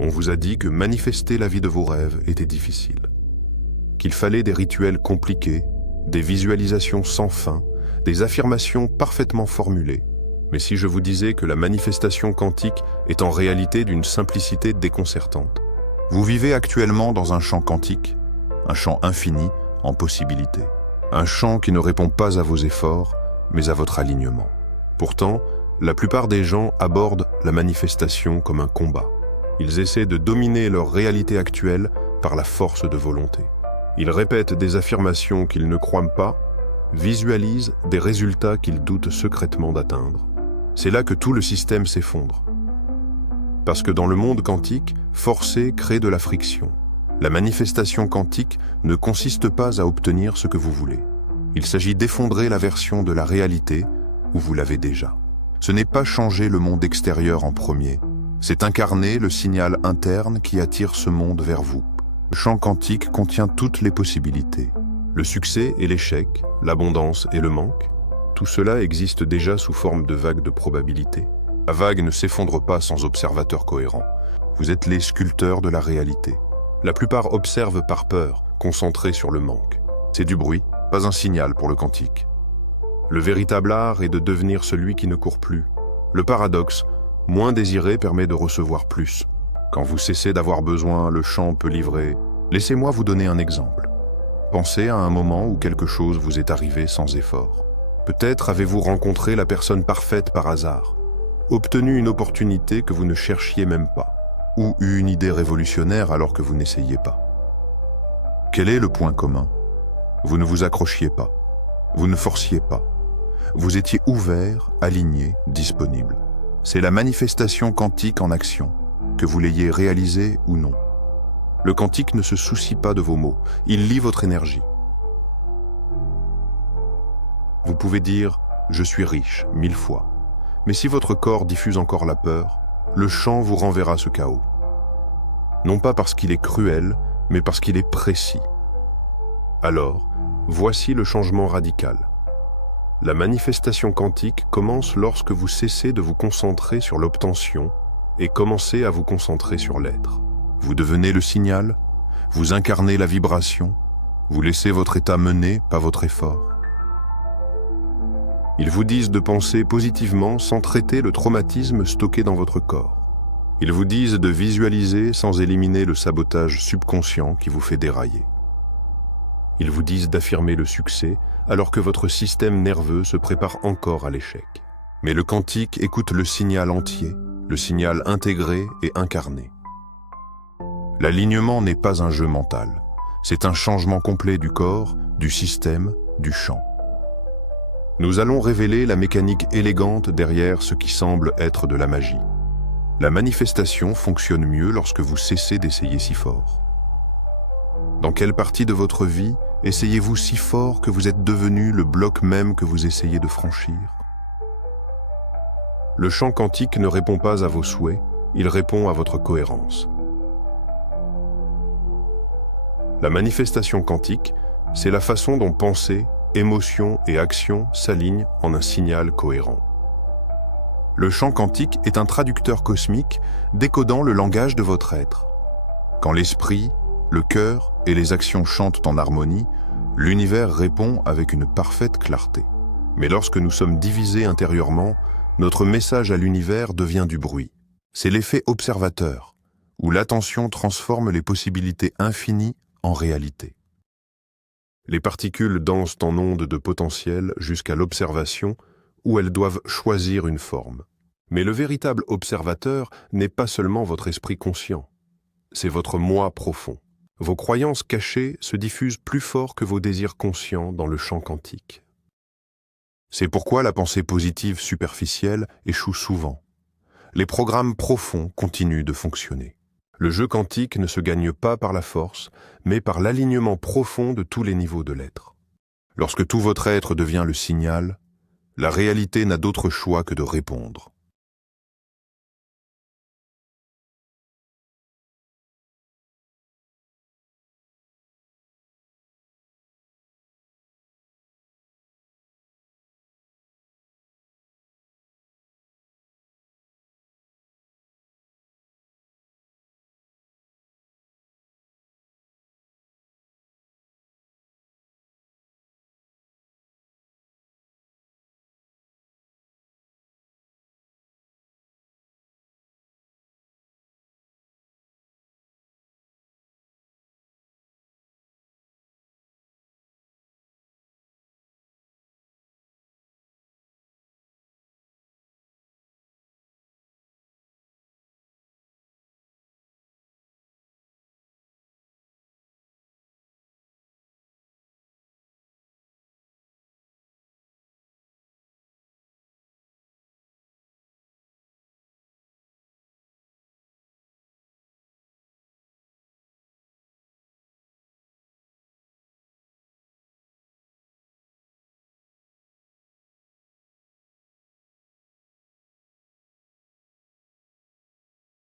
On vous a dit que manifester la vie de vos rêves était difficile, qu'il fallait des rituels compliqués, des visualisations sans fin, des affirmations parfaitement formulées. Mais si je vous disais que la manifestation quantique est en réalité d'une simplicité déconcertante? Vous vivez actuellement dans un champ quantique, un champ infini en possibilités. Un champ qui ne répond pas à vos efforts, mais à votre alignement. Pourtant, la plupart des gens abordent la manifestation comme un combat. Ils essaient de dominer leur réalité actuelle par la force de volonté. Ils répètent des affirmations qu'ils ne croient pas, visualisent des résultats qu'ils doutent secrètement d'atteindre. C'est là que tout le système s'effondre. Parce que dans le monde quantique, forcer crée de la friction. La manifestation quantique ne consiste pas à obtenir ce que vous voulez. Il s'agit d'effondrer la version de la réalité où vous l'avez déjà. Ce n'est pas changer le monde extérieur en premier, c'est incarner le signal interne qui attire ce monde vers vous. Le champ quantique contient toutes les possibilités. Le succès et l'échec, l'abondance et le manque, tout cela existe déjà sous forme de vagues de probabilités. La vague ne s'effondre pas sans observateur cohérent. Vous êtes les sculpteurs de la réalité. La plupart observent par peur, concentrés sur le manque. C'est du bruit, pas un signal pour le quantique. Le véritable art est de devenir celui qui ne court plus. Le paradoxe, moins désiré permet de recevoir plus. Quand vous cessez d'avoir besoin, le champ peut livrer. Laissez-moi vous donner un exemple. Pensez à un moment où quelque chose vous est arrivé sans effort. Peut-être avez-vous rencontré la personne parfaite par hasard, obtenu une opportunité que vous ne cherchiez même pas, ou eu une idée révolutionnaire alors que vous n'essayiez pas. Quel est le point commun? Vous ne vous accrochiez pas, vous ne forciez pas, vous étiez ouvert, aligné, disponible. C'est la manifestation quantique en action, que vous l'ayez réalisée ou non. Le quantique ne se soucie pas de vos mots, il lit votre énergie. Vous pouvez dire « je suis riche » 1000 fois, mais si votre corps diffuse encore la peur, le champ vous renverra ce chaos. Non pas parce qu'il est cruel, mais parce qu'il est précis. Alors, voici le changement radical. La manifestation quantique commence lorsque vous cessez de vous concentrer sur l'obtention et commencez à vous concentrer sur l'être. Vous devenez le signal, vous incarnez la vibration, vous laissez votre état mener, pas votre effort. Ils vous disent de penser positivement sans traiter le traumatisme stocké dans votre corps. Ils vous disent de visualiser sans éliminer le sabotage subconscient qui vous fait dérailler. Ils vous disent d'affirmer le succès alors que votre système nerveux se prépare encore à l'échec. Mais le quantique écoute le signal entier, le signal intégré et incarné. L'alignement n'est pas un jeu mental, c'est un changement complet du corps, du système, du champ. Nous allons révéler la mécanique élégante derrière ce qui semble être de la magie. La manifestation fonctionne mieux lorsque vous cessez d'essayer si fort. Dans quelle partie de votre vie essayez-vous si fort que vous êtes devenu le bloc même que vous essayez de franchir? Le champ quantique ne répond pas à vos souhaits, il répond à votre cohérence. La manifestation quantique, c'est la façon dont pensée, émotion et action s'alignent en un signal cohérent. Le champ quantique est un traducteur cosmique décodant le langage de votre être. Quand l'esprit, le cœur et les actions chantent en harmonie, l'univers répond avec une parfaite clarté. Mais lorsque nous sommes divisés intérieurement, notre message à l'univers devient du bruit. C'est l'effet observateur, où l'attention transforme les possibilités infinies en réalité. Les particules dansent en ondes de potentiel jusqu'à l'observation où elles doivent choisir une forme. Mais le véritable observateur n'est pas seulement votre esprit conscient, c'est votre moi profond. Vos croyances cachées se diffusent plus fort que vos désirs conscients dans le champ quantique. C'est pourquoi la pensée positive superficielle échoue souvent. Les programmes profonds continuent de fonctionner. Le jeu quantique ne se gagne pas par la force, mais par l'alignement profond de tous les niveaux de l'être. Lorsque tout votre être devient le signal, la réalité n'a d'autre choix que de répondre.